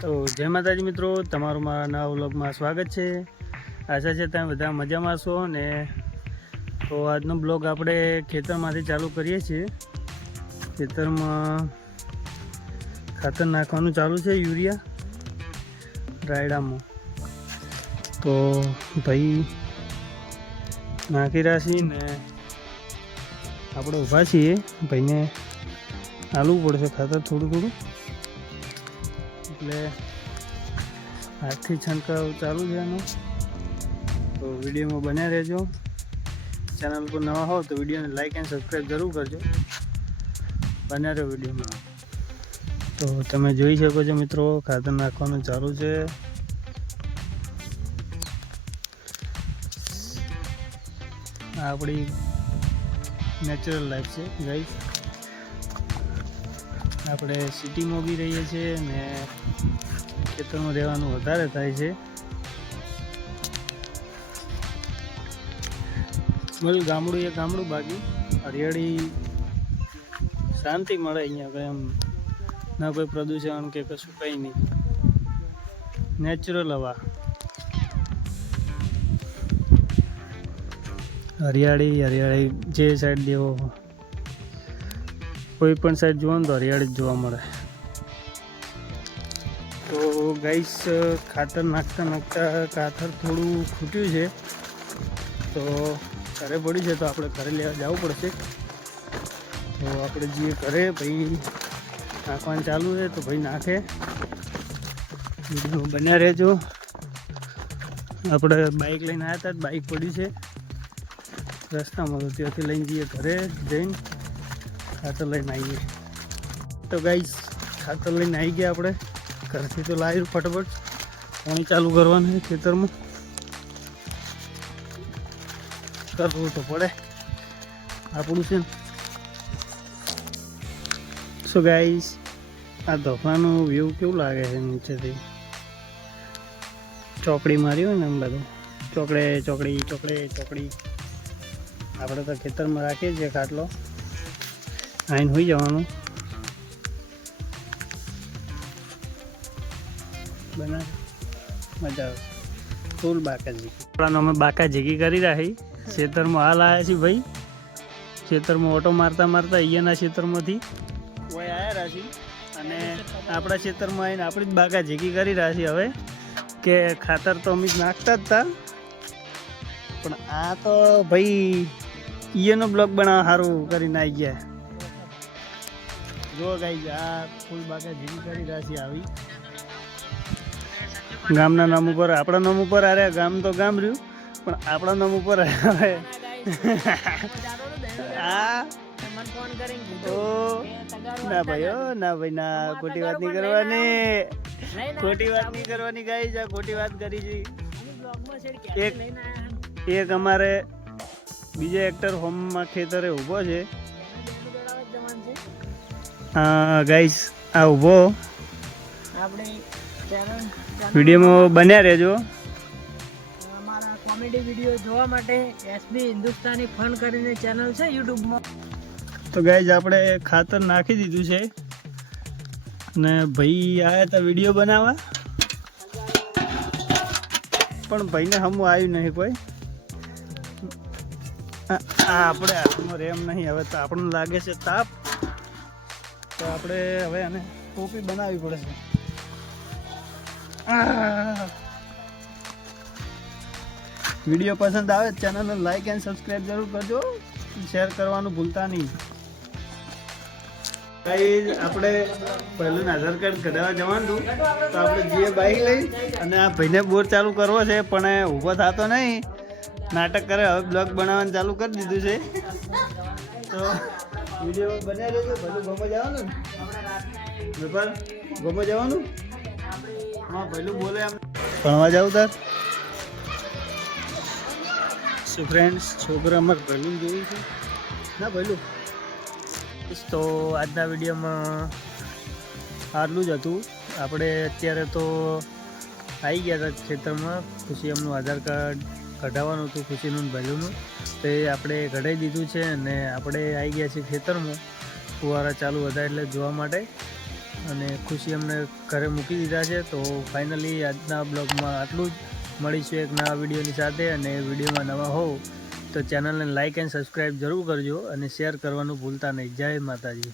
તો જય માતાજી મિત્રો, તમારું મારા નવા વ્લોગમાં સ્વાગત છે। આશા છે તમે બધા મજામાં છો ને। તો આજનો બ્લોગ આપણે ખેતરમાંથી ચાલુ કરીએ છીએ। ખેતરમાં ખાતર નાખવાનું ચાલુ છે, યુરિયા રાયડામાં। તો ભાઈ નાખી રહ્યા છીએ ને આપણે ઊભા છીએ। ભાઈને આલવું પડશે ખાતર થોડું થોડું, એટલે હાથથી છંટકાવ ચાલુ છે એનો। તો વિડીયોમાં બન્યા રહેજો। ચેનલ પર નવા હો તો વિડીયોને લાઈક એન્ડ સબસ્ક્રાઈબ જરૂર કરજો। બન્યા રહ્યો વિડીયોમાં। તો તમે જોઈ શકો છો મિત્રો, ખાતર નાખવાનું ચાલુ છે। આ આપણી નેચરલ લાઈફ છે ગાઈસ। આપણે સિટીમાં બી રહીએ છીએ ને ખેતરમાં રહેવાનું વધારે થાય છે। ભલે ગામડું એ ગામડું, બાકી હરિયાળી શાંતિ મળે અહીંયા। કંઈ એમ ના કોઈ પ્રદૂષણ કે કશું કંઈ નહીં, નેચરલ હવા, હરિયાળી હરિયાળી। જે સાઈડ દેવો, કોઈ પણ સાઈડ જુઓ ને તો હરિયાળી જ જોવા મળે। તો ગાઈસ ખાતર નાખતા નાખતા ખાતર થોડું ખૂટ્યું છે, તો ઘરે પડ્યું છે, તો આપણે ઘરે લેવા જવું પડશે। તો આપણે જઈએ ઘરે, ભાઈ નાખવાનું ચાલુ છે તો ભાઈ નાખે। વિડીયો બન્યા રહેજો। આપણે બાઇક લઈને આવ્યા હતા, બાઇક પડી છે રસ્તામાં, તો ત્યાંથી લઈને જઈએ ઘરે, જઈને ખાતર લઈને આવીએ। તો ગાઈસ ખાતર લઈને આવી ગયા આપણે ઘરથી। તો લાવ્યું ફટાફટ, પાણી ચાલુ કરવાનું છે ખેતરમાં, કરવું તો પડે, આપણું છે। સો ગાઈસ આ ધોફાનું વ્યૂ કેવું લાગે છે નીચેથી, ચોકડી મારી હોય ને એમ બધું, ચોકડે ચોકડી ચોકડે ચોકડી। આપણે તો ખેતરમાં રાખીએ છીએ ખાટલો, આઈને હોઈ જવાનું। બના મજા આવે, ફૂલ બાકાજી। આપણાનો અમે બાકા જીગી કરી રાખી ખેતરમાં। હાલ આવ્યા છીએ ભાઈ ખેતરમાં, ઓટો મારતા મારતા અહીંયાના ખેતરમાંથી કોઈ આવ્યા રાશી, અને આપણા ખેતરમાં આવીને આપણી જ બાકા જીગી કરી રહ્યા છીએ હવે। કે ખાતર તો અમે જ નાખતા જ હતા, પણ આ તો ભાઈ ઈનો બ્લોગ બનાવવા સારું કરીને આવી ગયા। જો ગાઈ આ ફૂલ બાકા જીગી કરી રહ્યા છીએ આવી ગામના નામ ઉપર, આપણા નામ ઉપર। અરે ગામ તો ગામ રહ્યું, પણ આપણા નામ ઉપર હવે ના ભાઈ, ના ભાઈ, ના ખોટી વાત નહીં કરવાની, ખોટી વાત નહીં કરવાની ગાઈસ। આ ખોટી વાત કરી છે। એક અમારે બીજો એક્ટર હોમમાં ખેતરે ઊભો છે ગાઈસ, આ ઊભો વિડીયોમાં બન્યા રહેજો। અમારા કોમેડી વિડીયો જોવા માટે એસબી હિન્દુસ્તાની ફન કરીને ચેનલ છે યુટ્યુબમાં। તો ગાઈસ આપણે ખાતર નાખી દીધું છે, અને ભાઈ આવ્યા હતા વિડીયો બનાવવા, પણ ભાઈને હમું આવ્યું નહીં કોઈ। આપણે હાથમાં રેમ નહીં, હવે તો આપણને લાગે છે તાપ, તો આપણે હવે આને ટોપી બનાવવી પડશે। વિડીયો પસંદ આવે ચેનલને લાઈક એન્ડ સબસ્ક્રાઈબ જરૂર કરજો, શેર કરવાનું ભૂલતા નહીં। આપણે પહેલું આધાર કાર્ડ કઢાવવા જવાનું હતું, તો આપણે જે બાઈક લઈ અને આ ભાઈને બોર ચાલુ કરવો છે, પણ ઊભો થતો નહીં, નાટક કરે। હવે બ્લોગ બનાવવાનું ચાલુ કરી દીધું છે, તો વિડીયો બન્યા રહેજો। ભલું ગમો જવાનું ને વેપાર, ગમો જવાનું હા ભલું બોલે આમ ભણવા જાવ તાર શું ફ્રેન્ડ્સ, છોકરા અમારે ભલું જોયું છે ના ભલું। તો આજના વિડીયોમાં આટલું જ હતું। આપણે અત્યારે તો આવી ગયા હતા ખેતરમાં, ખુશી એમનું આધાર કાર્ડ કઢાવવાનું હતું, ખુશીનું ભલુંનું, તો એ આપણે કઢાવી દીધું છે, અને આપણે આવી ગયા છીએ ખેતરમાં। ફુવારા ચાલુ હતા એટલે જોવા માટે। અને ખુશી અમને ઘરે મૂકી દીધા છે. તો ફાઇનલી આજના બ્લોગમાં આટલું જ. મળીશું એક નવા વિડીયોની સાથે. અને વિડીયોમાં નવા હોવ તો ચેનલને લાઇક એન્ડ સબસ્ક્રાઈબ જરૂર કરજો અને શેર કરવાનું ભૂલતા નહીં. જય માતાજી.